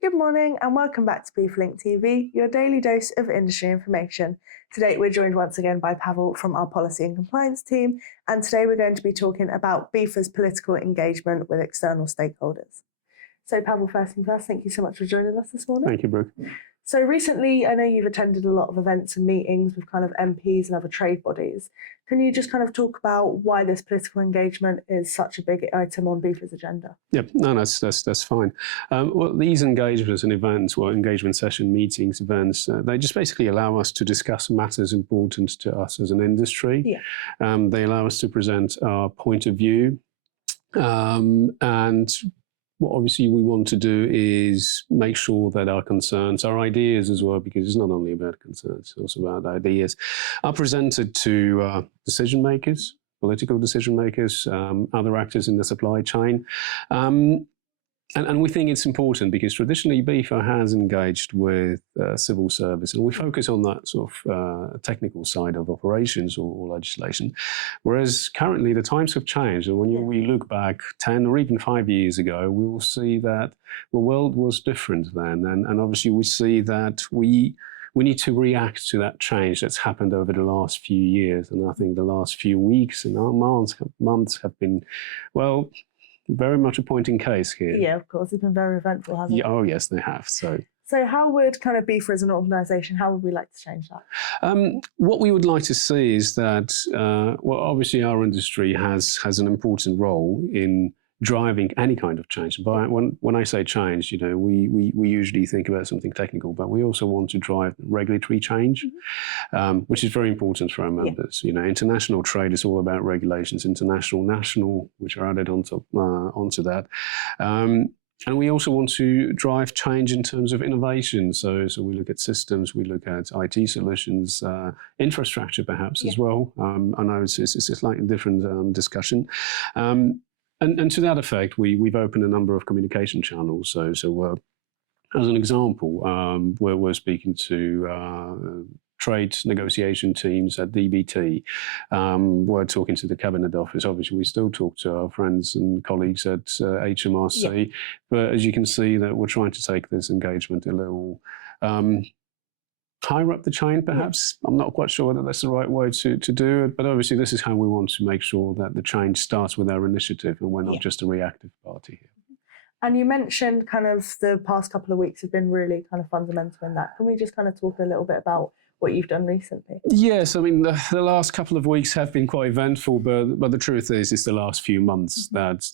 Good morning and welcome back to BIFA Link TV, your daily dose of industry information. Today we're joined once again by Paweł from our policy and compliance team, and today we're going to be talking about BIFA's political engagement with external stakeholders. So Paweł, first thing first, thank you so much for joining us this morning. Thank you, Brooke. So recently, I know you've attended a lot of events and meetings with kind of MPs and other trade bodies. Can you just kind of talk about why this political engagement is such a big item on BIFA's agenda? Yep, no, that's fine. Well, these engagements and events, engagement session meetings, events, they just basically allow us to discuss matters important to us as an industry. Yeah. They allow us to present our point of view, and what obviously we want to do is make sure that our concerns, our ideas as well, because it's not only about concerns, it's also about ideas, are presented to decision makers, political decision makers, other actors in the supply chain. And we think it's important because traditionally BIFA has engaged with civil service, and we focus on that sort of technical side of operations or legislation. Whereas currently the times have changed, and when we look back 10 or even 5 years ago, we will see that the world was different then. And obviously we see that we need to react to that change that's happened over the last few years. And I think the last few weeks and months have been, well, very much a point in case here. Yeah, of course. It's been very eventful, hasn't it? Oh, yes, they have. So how would kind of BIFA as an organisation, how would we like to change that? What we would like to see is that, well, obviously our industry has an important role in driving any kind of change. But when I say change, you know, we usually think about something technical, but we also want to drive regulatory change, which is very important for our members. You know, international trade is all about regulations, international, national, which are added onto that. And we also want to drive change in terms of innovation. So we look at systems, we look at IT solutions, infrastructure perhaps as well. I know it's a slightly different discussion. And to that effect, we've opened a number of communication channels. So as an example, we're speaking to trade negotiation teams at DBT. We're talking to the Cabinet Office. Obviously, we still talk to our friends and colleagues at HMRC. But as you can see, that we're trying to take this engagement a little higher up the chain, perhaps. I'm not quite sure whether that's the right way to do it, but obviously this is how we want to make sure that the change starts with our initiative and we're not just a reactive party here. And you mentioned kind of the past couple of weeks have been really kind of fundamental in that. Can we just kind of talk a little bit about what you've done recently? Yes, I mean, the last couple of weeks have been quite eventful, but the truth is, it's the last few months that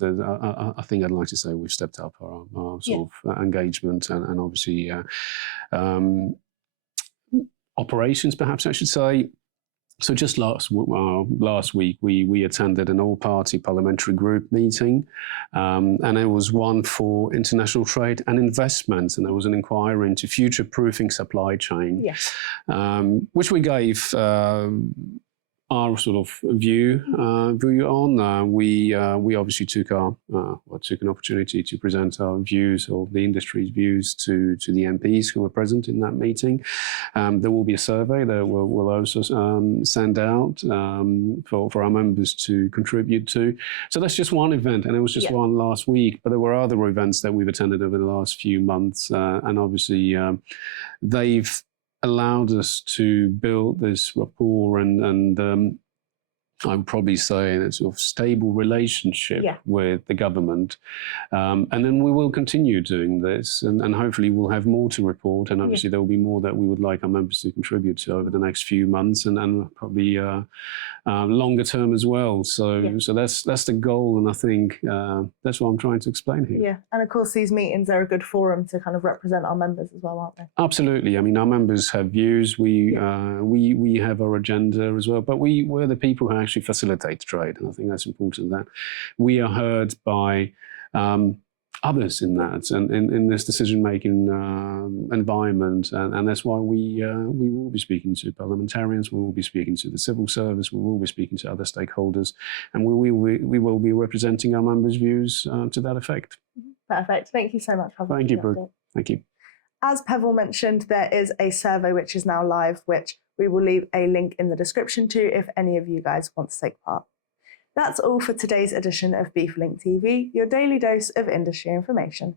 I think I'd like to say we've stepped up our sort of engagement and obviously operations, perhaps I should say. So just last week, we attended an all-party parliamentary group meeting, and it was one for international trade and investment, and there was an inquiry into future-proofing supply chain, which we gave our sort of view on. We obviously took an opportunity to present our views or the industry's views to the MPs who were present in that meeting. There will be a survey that we'll also send out for our members to contribute to. So that's just one event, and it was just one last week. But there were other events that we've attended over the last few months, and obviously they've allowed us to build this rapport and I would probably say a sort of stable relationship with the government. And then we will continue doing this, and hopefully we'll have more to report, and obviously there will be more that we would like our members to contribute to over the next few months, and probably longer term as well. So that's the goal, and I think that's what I'm trying to explain here. Yeah, and of course these meetings are a good forum to kind of represent our members as well, aren't they? Absolutely. I mean, our members have views, we have our agenda as well, but we're the people who actually facilitate trade, and I think that's important that we are heard by others in that and in this decision-making environment, and that's why we will be speaking to parliamentarians, we will be speaking to the civil service, we will be speaking to other stakeholders, and we will be representing our members' views to that effect. Perfect. Thank you so much, Paweł. Thank you, Brooke. Thank you. As Paweł mentioned, there is a survey which is now live, which we will leave a link in the description to if any of you guys want to take part. That's all for today's edition of BIFA Link TV, your daily dose of industry information.